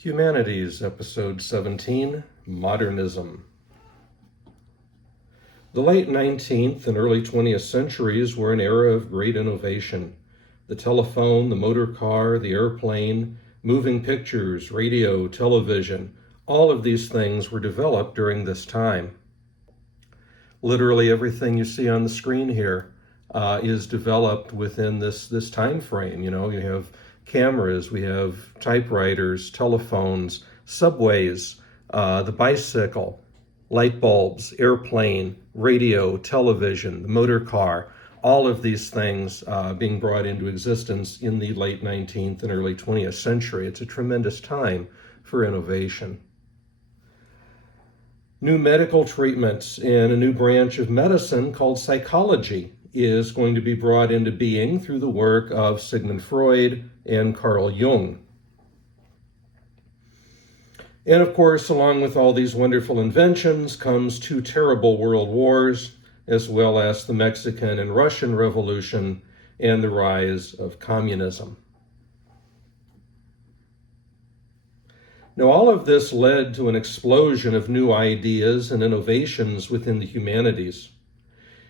Humanities, Episode 17, Modernism. The late 19th and early 20th centuries were an era of great innovation. The telephone, the motor car, the airplane, moving pictures, radio, television, all of these things were developed during this time. Literally everything you see on the screen here is developed within this time frame. You know, you have cameras, we have typewriters, telephones, subways, the bicycle, light bulbs, airplane, radio, television, the motor car, all of these things being brought into existence in the late 19th and early 20th century. It's a tremendous time for innovation. New medical treatments in a new branch of medicine called psychology is going to be brought into being through the work of Sigmund Freud and Carl Jung. And of course, along with all these wonderful inventions comes two terrible world wars, as well as the Mexican and Russian Revolution and the rise of communism. Now, all of this led to an explosion of new ideas and innovations within the humanities.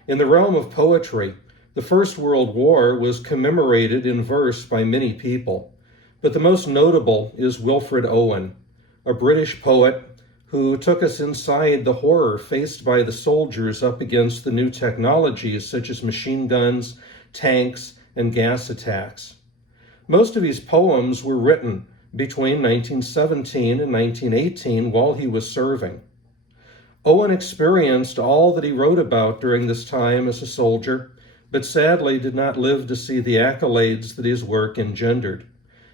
In the realm of poetry, the First World War was commemorated in verse by many people, but the most notable is Wilfred Owen, a British poet who took us inside the horror faced by the soldiers up against the new technologies such as machine guns, tanks, and gas attacks. Most of his poems were written between 1917 and 1918 while he was serving. Owen experienced all that he wrote about during this time as a soldier, but sadly did not live to see the accolades that his work engendered.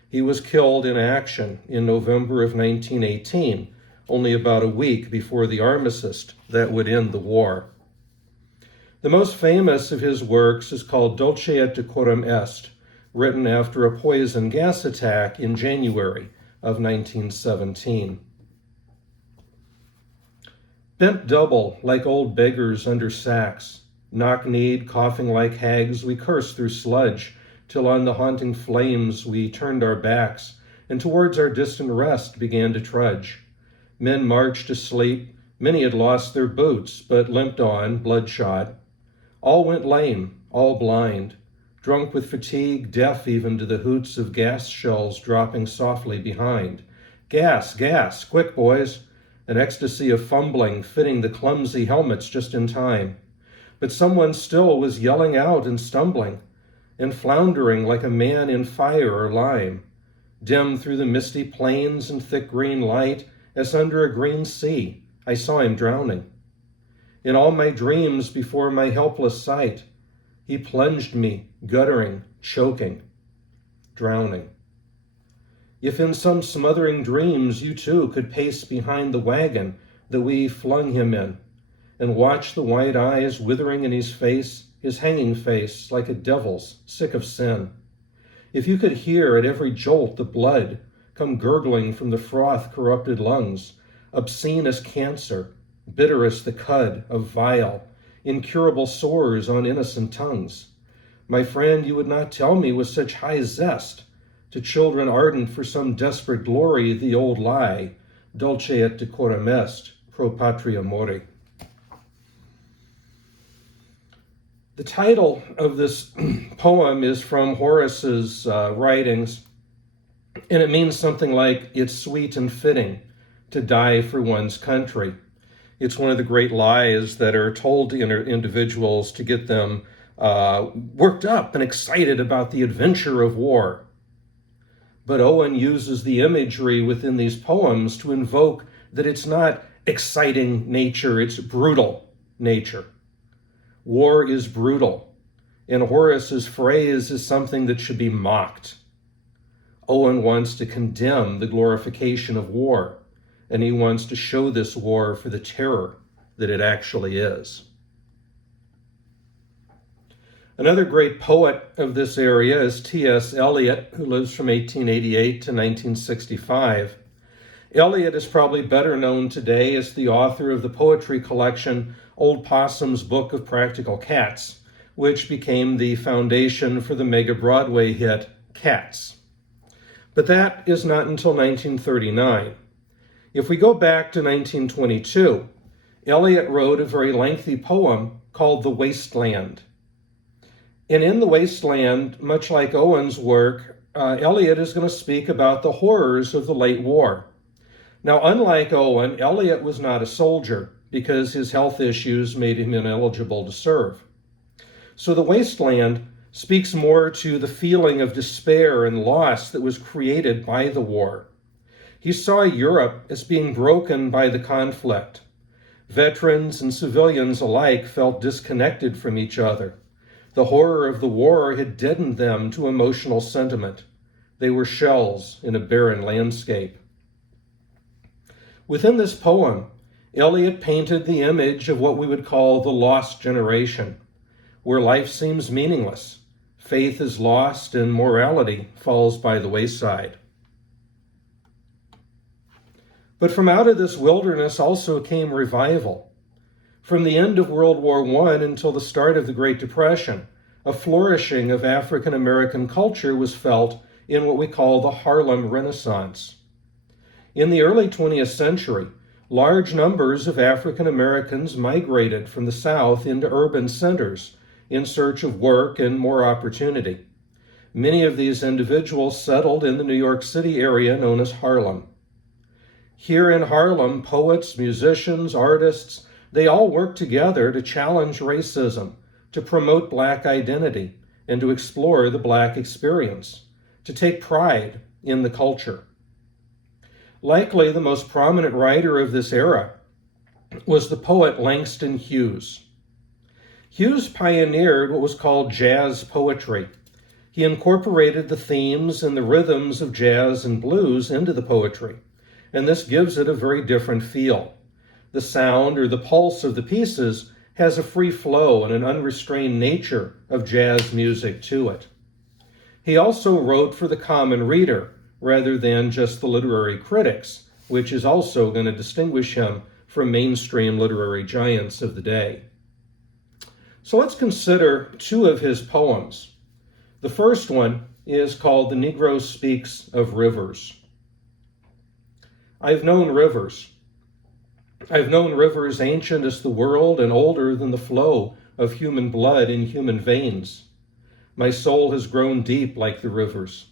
He was killed in action in November of 1918, only about a week before the armistice that would end the war. The most famous of his works is called Dulce et Decorum Est, written after a poison gas attack in January of 1917. Bent double like old beggars under sacks, knock-kneed, coughing like hags, we cursed through sludge, till on the haunting flames we turned our backs, and towards our distant rest began to trudge. Men marched asleep, many had lost their boots, but limped on, bloodshot. All went lame, all blind, drunk with fatigue, deaf even to the hoots of gas shells dropping softly behind. Gas, gas, quick boys! An ecstasy of fumbling, fitting the clumsy helmets just in time. But someone still was yelling out and stumbling, and floundering like a man in fire or lime, dim through the misty plains and thick green light, as under a green sea, I saw him drowning. In all my dreams before my helpless sight, he plunged me, guttering, choking, drowning. If in some smothering dreams you too could pace behind the wagon that we flung him in, and watch the white eyes withering in his face, his hanging face like a devil's, sick of sin. If you could hear at every jolt the blood come gurgling from the froth-corrupted lungs, obscene as cancer, bitter as the cud of vile, incurable sores on innocent tongues, my friend, you would not tell me with such high zest, to children ardent for some desperate glory, the old lie, dulce et decorum est, pro patria mori. The title of this poem is from Horace's writings, and it means something like, it's sweet and fitting to die for one's country. It's one of the great lies that are told to individuals to get them worked up and excited about the adventure of war. But Owen uses the imagery within these poems to invoke that it's not exciting nature, it's brutal nature. War is brutal, and Horace's phrase is something that should be mocked. Owen wants to condemn the glorification of war, and he wants to show this war for the terror that it actually is. Another great poet of this area is T.S. Eliot, who lives from 1888 to 1965. Eliot is probably better known today as the author of the poetry collection Old Possum's Book of Practical Cats, which became the foundation for the mega Broadway hit Cats. But that is not until 1939. If we go back to 1922, Eliot wrote a very lengthy poem called The Wasteland. And in The Wasteland, much like Owen's work, Eliot is going to speak about the horrors of the late war. Now, unlike Owen, Eliot was not a soldier because his health issues made him ineligible to serve. So The Wasteland speaks more to the feeling of despair and loss that was created by the war. He saw Europe as being broken by the conflict. Veterans and civilians alike felt disconnected from each other. The horror of the war had deadened them to emotional sentiment. They were shells in a barren landscape. Within this poem, Eliot painted the image of what we would call the lost generation, where life seems meaningless, faith is lost, and morality falls by the wayside. But from out of this wilderness also came revival. From the end of World War I until the start of the Great Depression, a flourishing of African American culture was felt in what we call the Harlem Renaissance. In the early 20th century, large numbers of African Americans migrated from the South into urban centers in search of work and more opportunity. Many of these individuals settled in the New York City area known as Harlem. Here in Harlem, poets, musicians, artists, they all work together to challenge racism, to promote Black identity, and to explore the Black experience, to take pride in the culture. Likely the most prominent writer of this era was the poet Langston Hughes. Hughes pioneered what was called jazz poetry. He incorporated the themes and the rhythms of jazz and blues into the poetry, and this gives it a very different feel. The sound or the pulse of the pieces has a free flow and an unrestrained nature of jazz music to it. He also wrote for the common reader rather than just the literary critics, which is also going to distinguish him from mainstream literary giants of the day. So let's consider two of his poems. The first one is called The Negro Speaks of Rivers. I've known rivers. I've known rivers ancient as the world and older than the flow of human blood in human veins. My soul has grown deep like the rivers.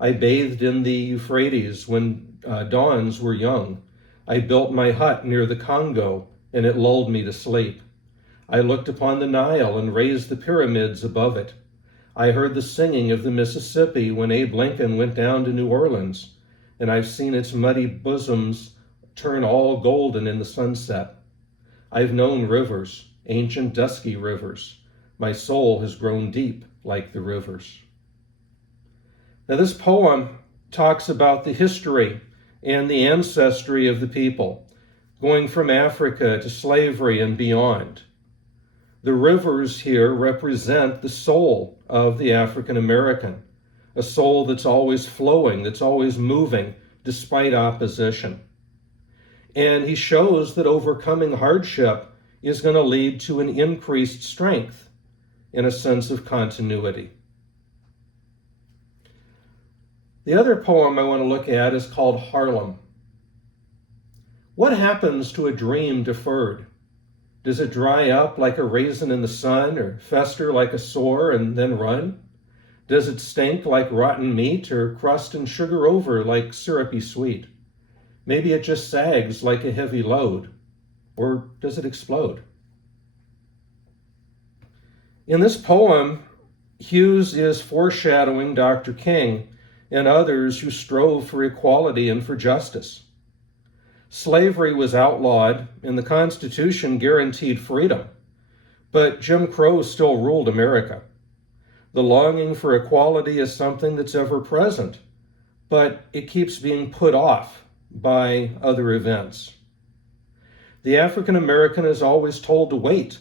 I bathed in the Euphrates when dawns were young. I built my hut near the Congo, and it lulled me to sleep. I looked upon the Nile and raised the pyramids above it. I heard the singing of the Mississippi when Abe Lincoln went down to New Orleans, and I've seen its muddy bosoms turn all golden in the sunset. I've known rivers, ancient dusky rivers. My soul has grown deep like the rivers. Now this poem talks about the history and the ancestry of the people, going from Africa to slavery and beyond. The rivers here represent the soul of the African American, a soul that's always flowing, that's always moving, despite opposition. And he shows that overcoming hardship is going to lead to an increased strength and a sense of continuity. The other poem I want to look at is called Harlem. What happens to a dream deferred? Does it dry up like a raisin in the sun, or fester like a sore and then run? Does it stink like rotten meat, or crust and sugar over like syrupy sweet? Maybe it just sags like a heavy load, or does it explode? In this poem, Hughes is foreshadowing Dr. King and others who strove for equality and for justice. Slavery was outlawed, and the Constitution guaranteed freedom, but Jim Crow still ruled America. The longing for equality is something that's ever present, but it keeps being put off by other events. The African American is always told to wait,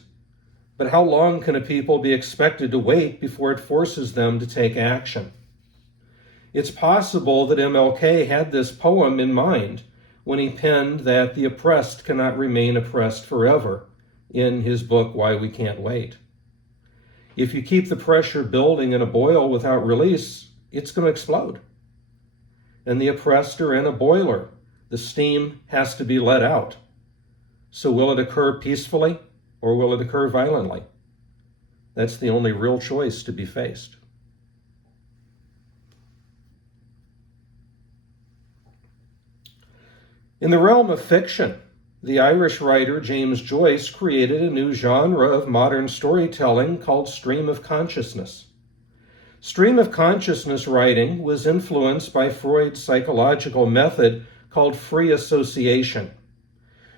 but how long can a people be expected to wait before it forces them to take action? It's possible that MLK had this poem in mind when he penned that the oppressed cannot remain oppressed forever in his book, Why We Can't Wait. If you keep the pressure building in a boil without release, it's going to explode. and the oppressed are in a boiler. The steam has to be let out. So will it occur peacefully or will it occur violently? That's the only real choice to be faced. In the realm of fiction, the Irish writer James Joyce created a new genre of modern storytelling called stream of consciousness. Stream of consciousness writing was influenced by Freud's psychological method called free association.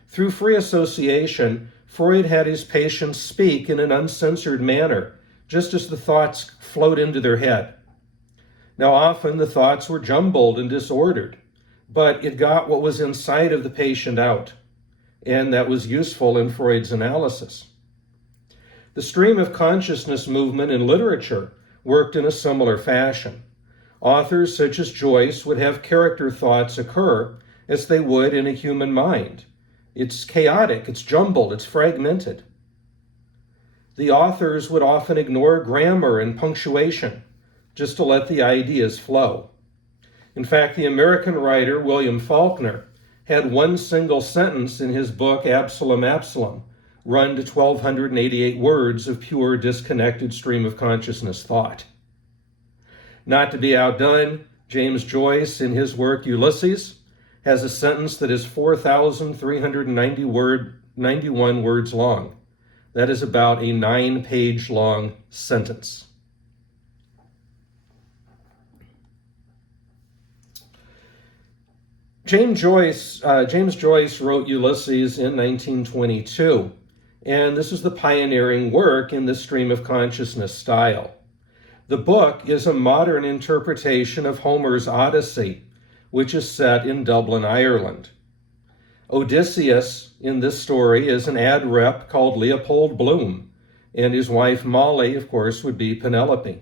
Through free association, Freud had his patients speak in an uncensored manner, just as the thoughts flowed into their head. Now, often the thoughts were jumbled and disordered, but it got what was inside of the patient out, and that was useful in Freud's analysis. The stream of consciousness movement in literature worked in a similar fashion. Authors such as Joyce would have character thoughts occur as they would in a human mind. It's chaotic, it's jumbled, it's fragmented. The authors would often ignore grammar and punctuation just to let the ideas flow. In fact, the American writer William Faulkner had one single sentence in his book, Absalom, Absalom, run to 1,288 words of pure, disconnected stream of consciousness thought. Not to be outdone, James Joyce, in his work Ulysses, has a sentence that is 4,391 words long. That is about a 9-page long sentence. James Joyce wrote Ulysses in 1922, and this is the pioneering work in the stream of consciousness style. The book is a modern interpretation of Homer's Odyssey, which is set in Dublin, Ireland. Odysseus in this story is an ad rep called Leopold Bloom, and his wife Molly, of course, would be Penelope.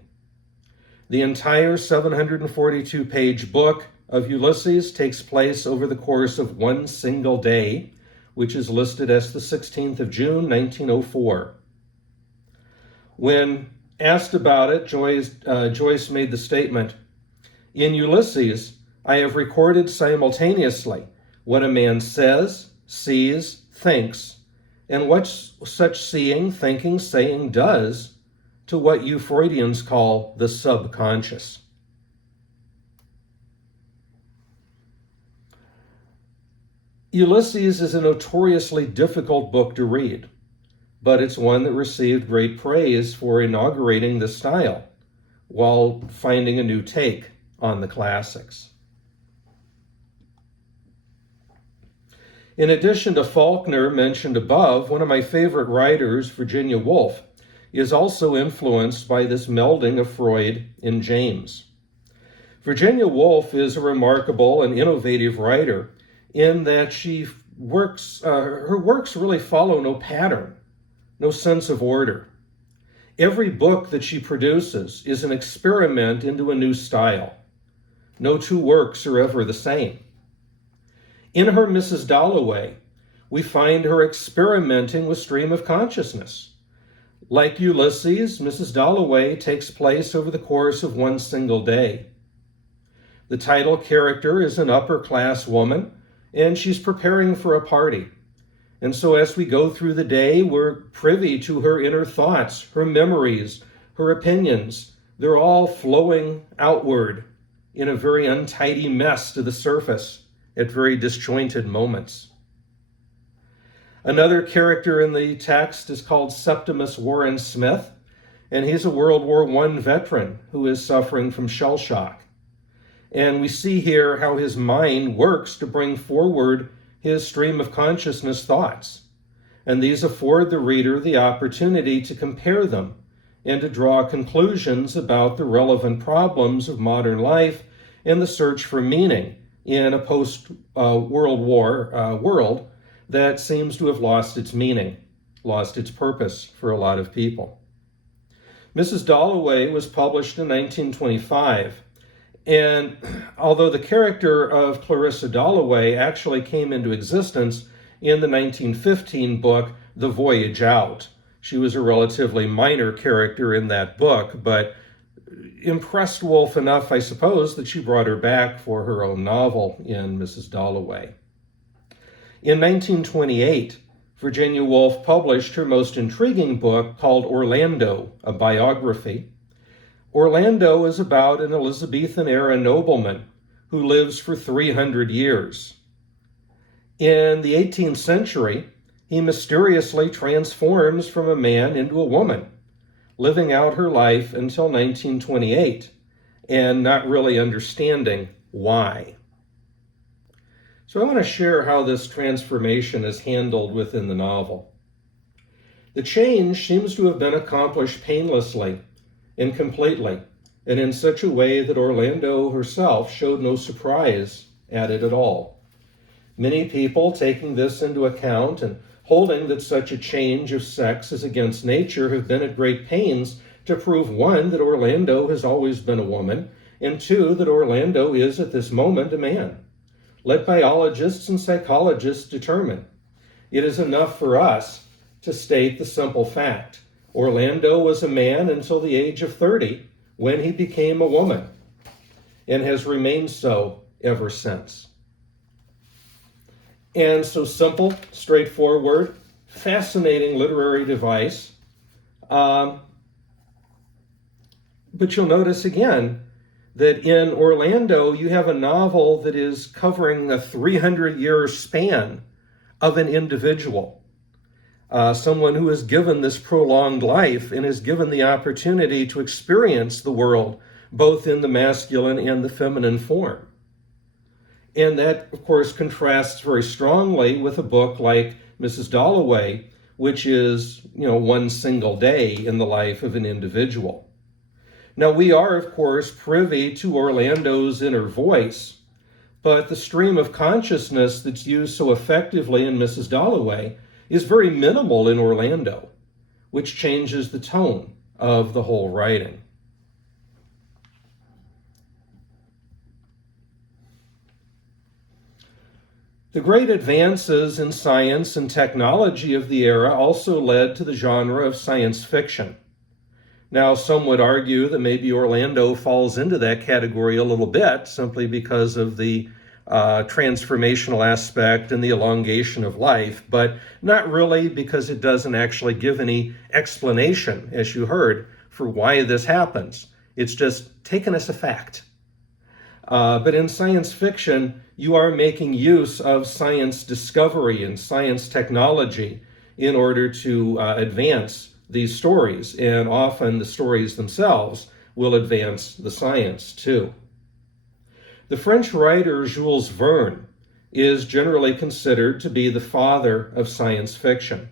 The entire 742-page book of Ulysses takes place over the course of one single day, which is listed as the 16th of June, 1904. When asked about it, Joyce made the statement, "In Ulysses, I have recorded simultaneously what a man says, sees, thinks, and what such seeing, thinking, saying does to what you Freudians call the subconscious." Ulysses is a notoriously difficult book to read, but it's one that received great praise for inaugurating the style while finding a new take on the classics. In addition to Faulkner mentioned above, one of my favorite writers, Virginia Woolf, is also influenced by this melding of Freud and James. Virginia Woolf is a remarkable and innovative writer in that her works really follow no pattern, no sense of order. Every book that she produces is an experiment into a new style. No two works are ever the same. In her Mrs. Dalloway, we find her experimenting with stream of consciousness. Like Ulysses, Mrs. Dalloway takes place over the course of one single day. The title character is an upper-class woman, and she's preparing for a party. And so as we go through the day, we're privy to her inner thoughts, her memories, her opinions. They're all flowing outward in a very untidy mess to the surface at very disjointed moments. Another character in the text is called Septimus Warren Smith, and he's a World War I veteran who is suffering from shell shock. And we see here how his mind works to bring forward his stream of consciousness thoughts. And these afford the reader the opportunity to compare them and to draw conclusions about the relevant problems of modern life and the search for meaning in a post-World War world that seems to have lost its meaning, lost its purpose for a lot of people. Mrs. Dalloway was published in 1925. And although the character of Clarissa Dalloway actually came into existence in the 1915 book, The Voyage Out, she was a relatively minor character in that book, but impressed Woolf enough, I suppose, that she brought her back for her own novel in Mrs. Dalloway. In 1928, Virginia Woolf published her most intriguing book called Orlando, a biography. Orlando is about an Elizabethan-era nobleman who lives for 300 years. In the 18th century, he mysteriously transforms from a man into a woman, living out her life until 1928, and not really understanding why. So I want to share how this transformation is handled within the novel. The change seems to have been accomplished painlessly and completely, and in such a way that Orlando herself showed no surprise at it at all. Many people, taking this into account and holding that such a change of sex is against nature, have been at great pains to prove, one, that Orlando has always been a woman, and two, that Orlando is at this moment a man. Let biologists and psychologists determine. It is enough for us to state the simple fact. Orlando was a man until the age of 30, when he became a woman, and has remained so ever since. And so simple, straightforward, fascinating literary device. But you'll notice again that in Orlando, you have a novel that is covering a 300-year span of an individual, someone who is given this prolonged life and is given the opportunity to experience the world, both in the masculine and the feminine form. And that, of course, contrasts very strongly with a book like Mrs. Dalloway, which is, one single day in the life of an individual. Now, we are, of course, privy to Orlando's inner voice, but the stream of consciousness that's used so effectively in Mrs. Dalloway is very minimal in Orlando, which changes the tone of the whole writing. The great advances in science and technology of the era also led to the genre of science fiction. Now, some would argue that maybe Orlando falls into that category a little bit, simply because of the transformational aspect and the elongation of life, but not really, because it doesn't actually give any explanation, as you heard, for why this happens. It's just taken as a fact. But in science fiction, you are making use of science discovery and science technology in order to advance these stories, and often the stories themselves will advance the science too. The French writer Jules Verne is generally considered to be the father of science fiction.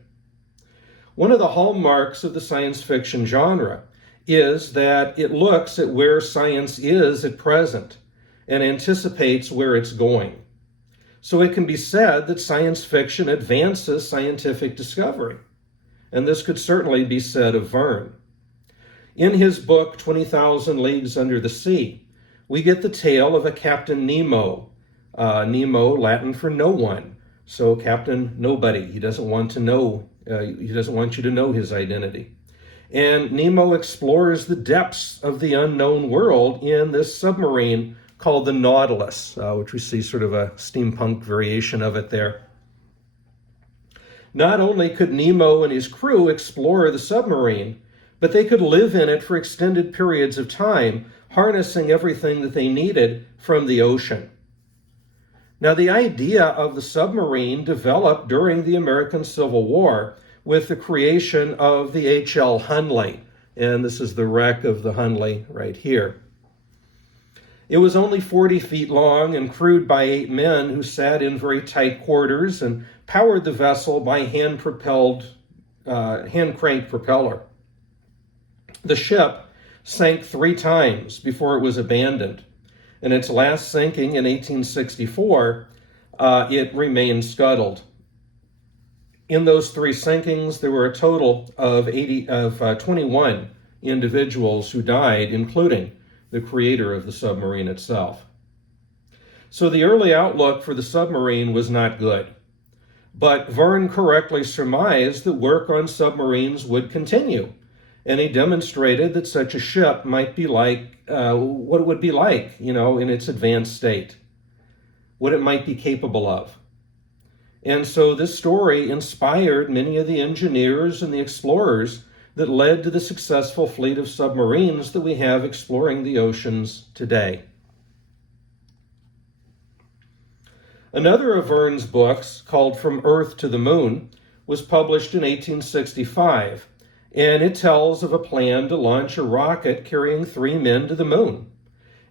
One of the hallmarks of the science fiction genre is that it looks at where science is at present and anticipates where it's going. So it can be said that science fiction advances scientific discovery. And this could certainly be said of Verne. In his book, 20,000 Leagues Under the Sea, we get the tale of a Captain Nemo. Nemo, Latin for no one. So Captain Nobody. He doesn't want to know, he doesn't want you to know his identity. And Nemo explores the depths of the unknown world in this submarine called the Nautilus, which we see sort of a steampunk variation of it there. Not only could Nemo and his crew explore the submarine, but they could live in it for extended periods of time, harnessing everything that they needed from the ocean. Now, the idea of the submarine developed during the American Civil War with the creation of the H.L. Hunley, and this is the wreck of the Hunley right here. It was only 40 feet long and crewed by 8 men who sat in very tight quarters and powered the vessel by hand-cranked propeller. The ship sank 3 times before it was abandoned. In its last sinking in 1864, it remained scuttled. In those 3 sinkings, there were a total of 21 individuals who died, including the creator of the submarine itself. So the early outlook for the submarine was not good. But Verne correctly surmised that work on submarines would continue, And he demonstrated that such a ship might be like what it would be like, in its advanced state, what it might be capable of. And so this story inspired many of the engineers and the explorers that led to the successful fleet of submarines that we have exploring the oceans today. Another of Verne's books, called From Earth to the Moon, was published in 1865, and it tells of a plan to launch a rocket carrying 3 men to the moon.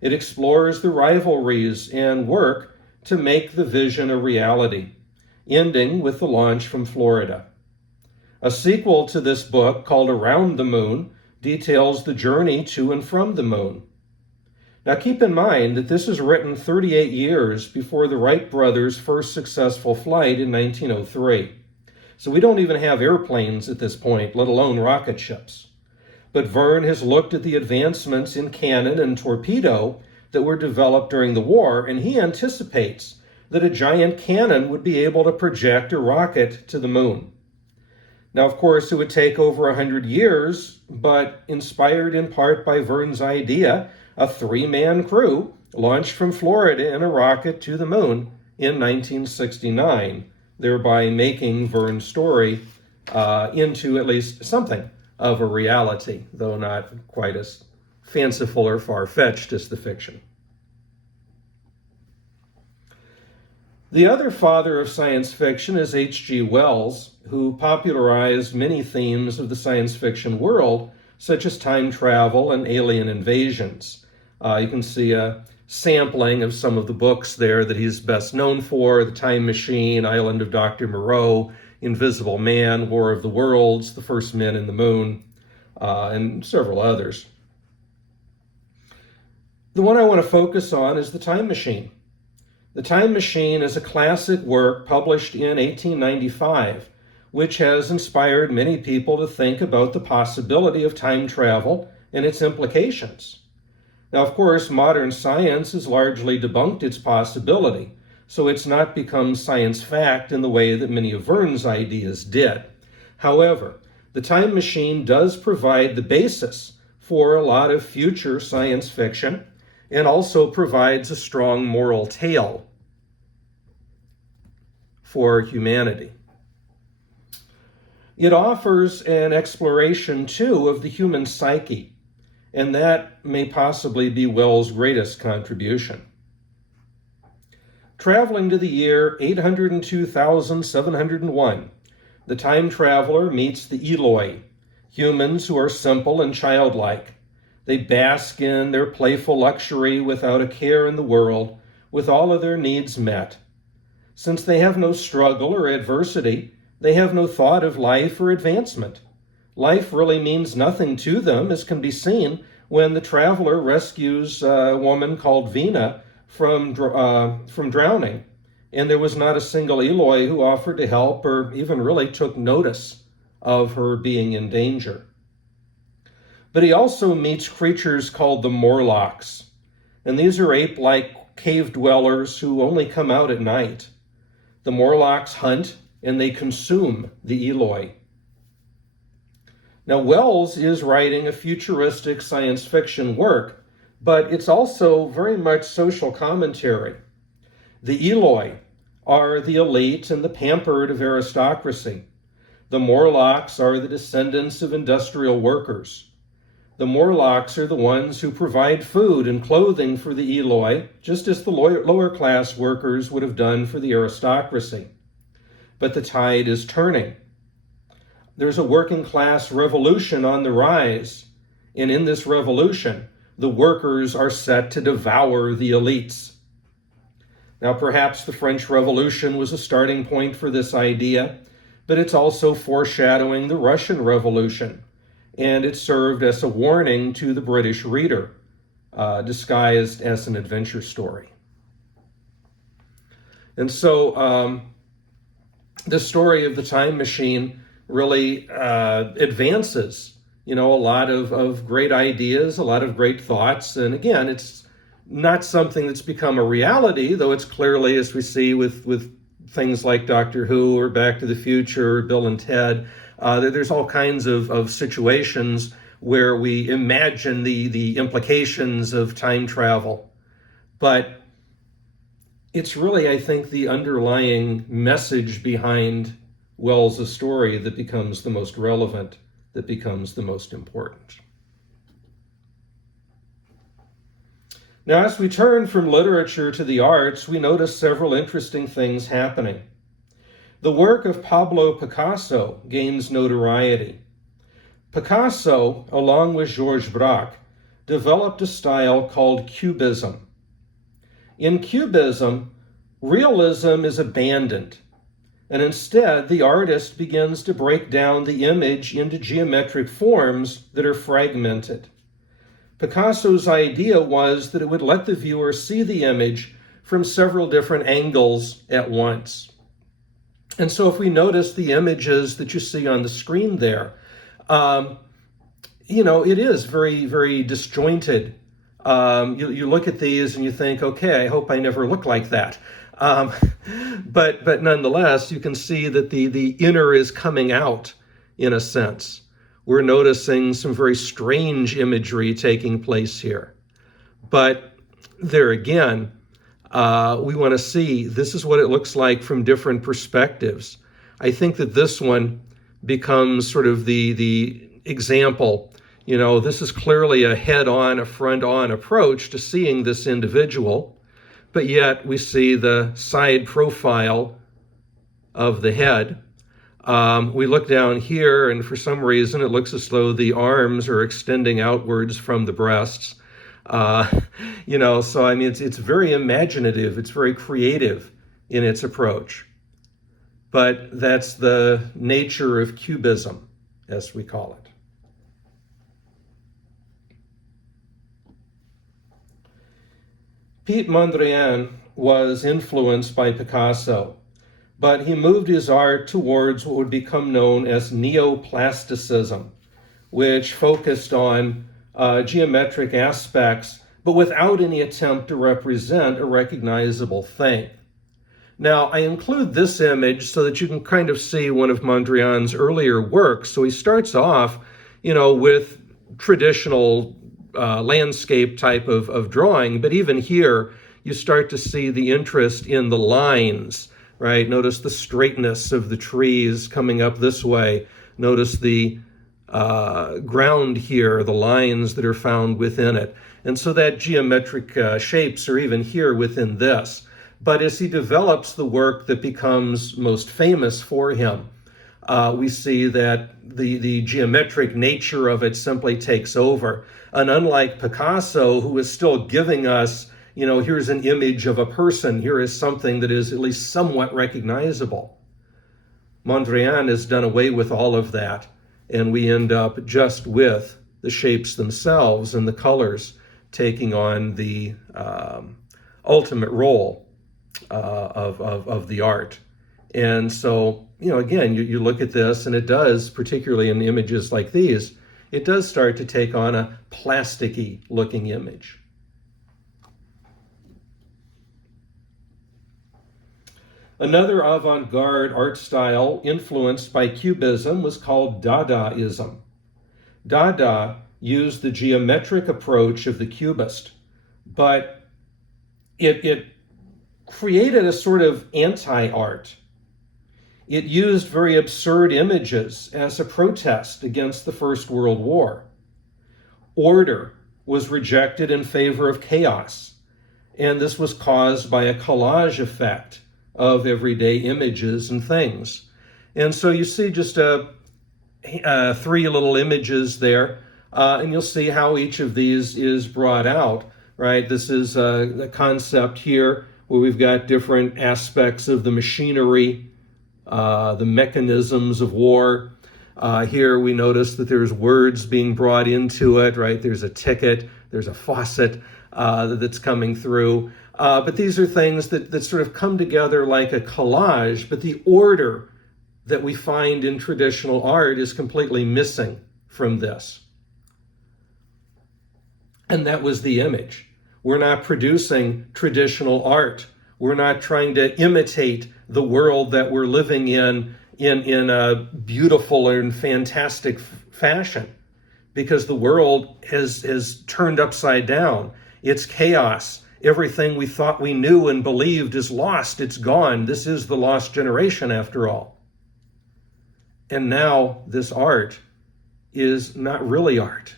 It explores the rivalries and work to make the vision a reality, ending with the launch from Florida. A sequel to this book, called Around the Moon, details the journey to and from the moon. Now keep in mind that this is written 38 years before the Wright brothers' first successful flight in 1903. So we don't even have airplanes at this point, let alone rocket ships. But Verne has looked at the advancements in cannon and torpedo that were developed during the war, and he anticipates that a giant cannon would be able to project a rocket to the moon. Now, of course, it would take over 100 years, but inspired in part by Verne's idea, a 3-man crew launched from Florida in a rocket to the moon in 1969, thereby making Verne's story into at least something of a reality, though not quite as fanciful or far-fetched as the fiction. The other father of science fiction is H.G. Wells, who popularized many themes of the science fiction world, such as time travel and alien invasions. You can see a sampling of some of the books there that he's best known for: The Time Machine, Island of Dr. Moreau, Invisible Man, War of the Worlds, The First Men in the Moon, and several others. The one I want to focus on is The Time Machine. The Time Machine is a classic work published in 1895, which has inspired many people to think about the possibility of time travel and its implications. Now, of course, modern science has largely debunked its possibility, so it's not become science fact in the way that many of Verne's ideas did. However, The Time Machine does provide the basis for a lot of future science fiction, and also provides a strong moral tale for humanity. It offers an exploration, too, of the human psyche, and that may possibly be Wells' greatest contribution. Traveling to the year 802,701, the time traveler meets the Eloi, humans who are simple and childlike. They bask in their playful luxury without a care in the world, with all of their needs met. Since they have no struggle or adversity, they have no thought of life or advancement. Life really means nothing to them, as can be seen when the traveler rescues a woman called Vina from drowning, and there was not a single Eloi who offered to help or even really took notice of her being in danger. But he also meets creatures called the Morlocks, and these are ape-like cave dwellers who only come out at night. The Morlocks hunt and they consume the Eloi. Now, Wells is writing a futuristic science fiction work, but it's also very much social commentary. The Eloi are the elite and the pampered of aristocracy. The Morlocks are the descendants of industrial workers. The Morlocks are the ones who provide food and clothing for the Eloi, just as the lower class workers would have done for the aristocracy. But the tide is turning. There's a working class revolution on the rise, and in this revolution, the workers are set to devour the elites. Now, perhaps the French Revolution was a starting point for this idea, but it's also foreshadowing the Russian Revolution, and it served as a warning to the British reader, disguised as an adventure story. And so the story of the time machine really advances, a lot of great ideas, a lot of great thoughts. And again, it's not something that's become a reality, though it's clearly, as we see with things like Doctor Who or Back to the Future or Bill and Ted, there's all kinds of situations where we imagine the implications of time travel. But it's really, I think, the underlying message behind Wells' story that becomes the most relevant, that becomes the most important. Now, as we turn from literature to the arts, we notice several interesting things happening. The work of Pablo Picasso gains notoriety. Picasso, along with Georges Braque, developed a style called Cubism. In Cubism, realism is abandoned, and instead the artist begins to break down the image into geometric forms that are fragmented. Picasso's idea was that it would let the viewer see the image from several different angles at once. And so if we notice the images that you see on the screen there, it is very, very disjointed. You look at these and you think, okay, I hope I never look like that. But nonetheless, you can see that the inner is coming out in a sense. We're noticing some very strange imagery taking place here. But there again, we want to see this is what it looks like from different perspectives. I think that this one becomes sort of the example. This is clearly a head-on, a front-on approach to seeing this individual, but yet we see the side profile of the head. We look down here, and for some reason, it looks as though the arms are extending outwards from the breasts. So I mean, it's very imaginative. It's very creative in its approach. But that's the nature of Cubism, as we call it. Piet Mondrian was influenced by Picasso, but he moved his art towards what would become known as Neo-Plasticism, which focused on geometric aspects, but without any attempt to represent a recognizable thing. Now, I include this image so that you can kind of see one of Mondrian's earlier works. So he starts off, with traditional landscape type of drawing, but even here, you start to see the interest in the lines, right? Notice the straightness of the trees coming up this way. Notice the ground here, the lines that are found within it. And so that geometric shapes are even here within this. But as he develops the work that becomes most famous for him, we see that the geometric nature of it simply takes over. And unlike Picasso, who is still giving us, here's an image of a person, here is something that is at least somewhat recognizable, Mondrian has done away with all of that, and we end up just with the shapes themselves and the colors taking on the ultimate role of the art. And so, again, you look at this, and it does, particularly in images like these, it does start to take on a plasticky looking image. Another avant-garde art style influenced by Cubism was called Dadaism. Dada used the geometric approach of the Cubist, but it created a sort of anti-art. It used very absurd images as a protest against the First World War. Order was rejected in favor of chaos, and this was caused by a collage effect of everyday images and things. And so you see just three little images there, and you'll see how each of these is brought out, right? This is the concept here where we've got different aspects of the machinery, the mechanisms of war. Here we notice that there's words being brought into it, right? There's a ticket, there's a faucet that's coming through. But these are things that sort of come together like a collage, but the order that we find in traditional art is completely missing from this. And that was the image. We're not producing traditional art. We're not trying to imitate the world that we're living in a beautiful and fantastic fashion. because the world has turned upside down. It's chaos. Everything we thought we knew and believed is lost. It's gone. This is the lost generation, after all. And now this art is not really art,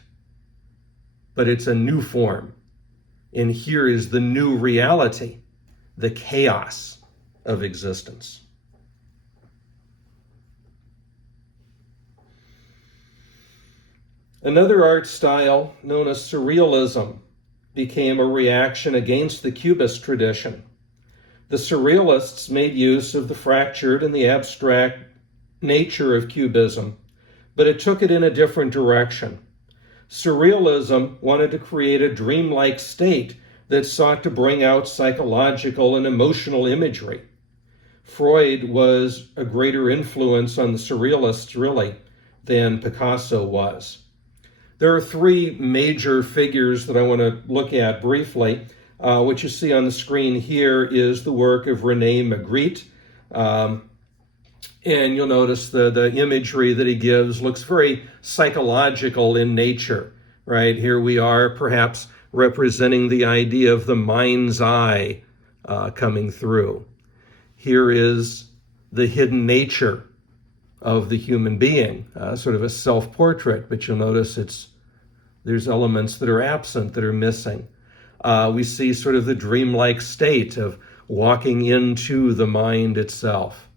but it's a new form. And here is the new reality, the chaos of existence. Another art style, known as Surrealism, became a reaction against the Cubist tradition. The Surrealists made use of the fractured and the abstract nature of Cubism, but it took it in a different direction. Surrealism wanted to create a dreamlike state that sought to bring out psychological and emotional imagery. Freud was a greater influence on the Surrealists, really, than Picasso was. There are three major figures that I want to look at briefly. What you see on the screen here is the work of René Magritte. And you'll notice the imagery that he gives looks very psychological in nature, right? Here we are perhaps representing the idea of the mind's eye coming through. Here is the hidden nature of the human being, sort of a self-portrait, but you'll notice there's elements that are absent, that are missing. We see sort of the dreamlike state of walking into the mind itself.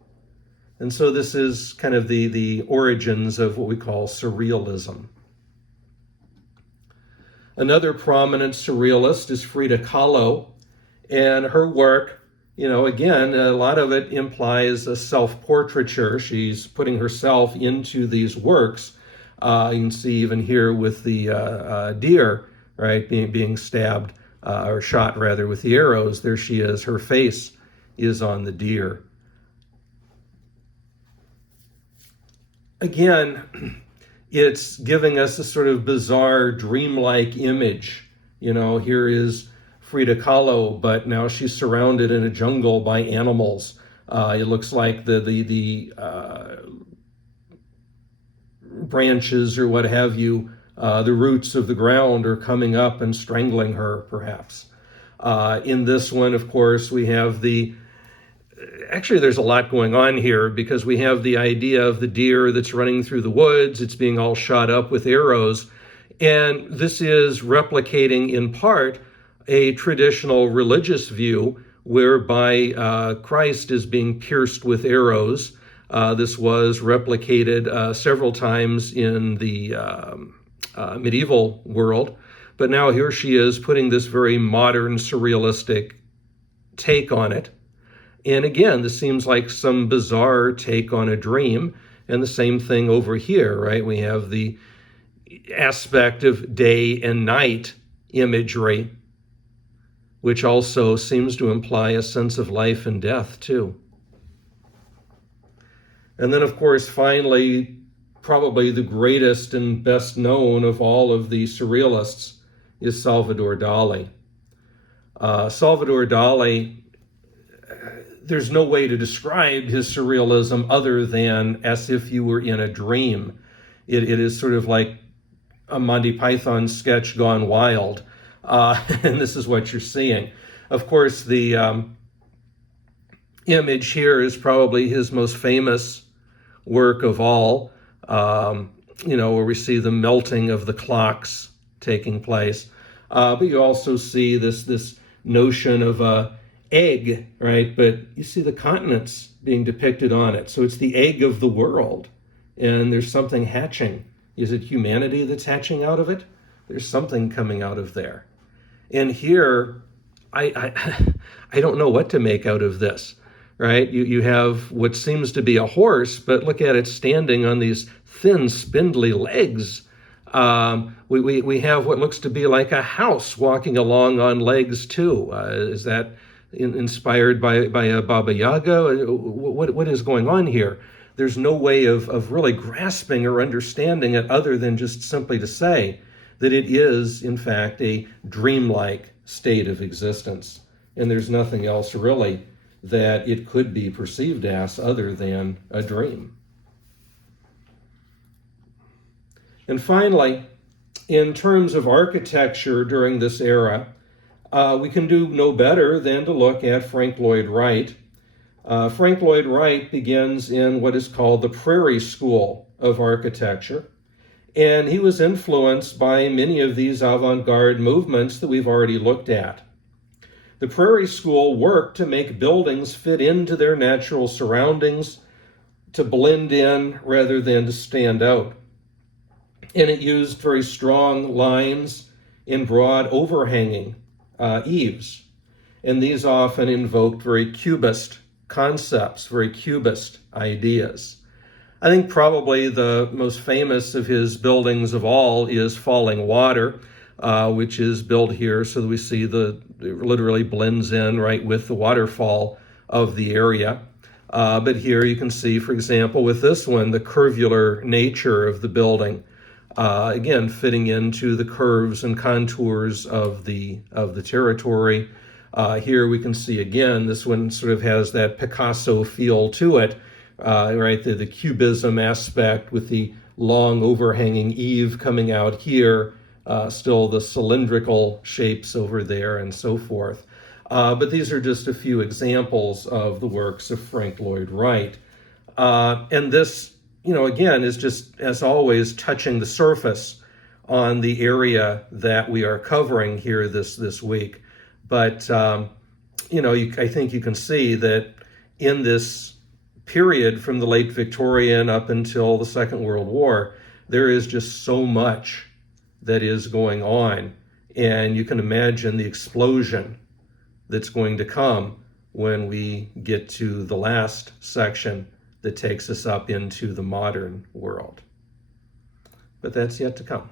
And so this is kind of the origins of what we call surrealism. Another prominent surrealist is Frida Kahlo, and her work, again, a lot of it implies a self-portraiture. She's putting herself into these works. You can see even here with the deer, right, being stabbed, or shot rather, with the arrows. There she is. Her face is on the deer. Again, it's giving us a sort of bizarre, dreamlike image. Here is Frida Kahlo, but now she's surrounded in a jungle by animals. It looks like the branches or what have you, the roots of the ground are coming up and strangling her, perhaps. In this one, of course, we have actually there's a lot going on here, because we have the idea of the deer that's running through the woods. It's being all shot up with arrows. And this is replicating in part a traditional religious view whereby Christ is being pierced with arrows. This was replicated several times in the medieval world. But now here she is putting this very modern surrealistic take on it. And again, this seems like some bizarre take on a dream. And the same thing over here, right? We have the aspect of day and night imagery, which also seems to imply a sense of life and death too. And then, of course, finally, probably the greatest and best known of all of the surrealists is Salvador Dali. Salvador Dali, there's no way to describe his surrealism other than as if you were in a dream. It is sort of like a Monty Python sketch gone wild. And this is what you're seeing. Of course, the image here is probably his most famous work of all, where we see the melting of the clocks taking place. But you also see this notion of a egg, right? But you see the continents being depicted on it. So it's the egg of the world, and there's something hatching. Is it humanity that's hatching out of it? There's something coming out of there. And here, I don't know what to make out of this, right? You have what seems to be a horse, but look at it standing on these thin, spindly legs. We have what looks to be like a house walking along on legs too. Is that inspired by a Baba Yaga? What is going on here? There's no way of really grasping or understanding it other than just simply to say that it is, in fact, a dreamlike state of existence. And there's nothing else really that it could be perceived as other than a dream. And finally, in terms of architecture during this era, we can do no better than to look at Frank Lloyd Wright. Frank Lloyd Wright begins in what is called the Prairie School of Architecture, and he was influenced by many of these avant-garde movements that we've already looked at. The Prairie School worked to make buildings fit into their natural surroundings, to blend in rather than to stand out. And it used very strong lines in broad overhanging eaves. And these often invoked very Cubist concepts, very Cubist ideas. I think probably the most famous of his buildings of all is Falling Water, which is built here so that we see it literally blends in right with the waterfall of the area. But here you can see, for example, with this one, the curvular nature of the building, again, fitting into the curves and contours of the territory. Here we can see, again, this one sort of has that Picasso feel to it, right? The Cubism aspect with the long overhanging eave coming out here, still the cylindrical shapes over there and so forth. But these are just a few examples of the works of Frank Lloyd Wright. And this, again, is just, as always, touching the surface on the area that we are covering here this week. But, I think you can see that in this period from the late Victorian up until the Second World War, there is just so much that is going on. And you can imagine the explosion that's going to come when we get to the last section that takes us up into the modern world. But that's yet to come.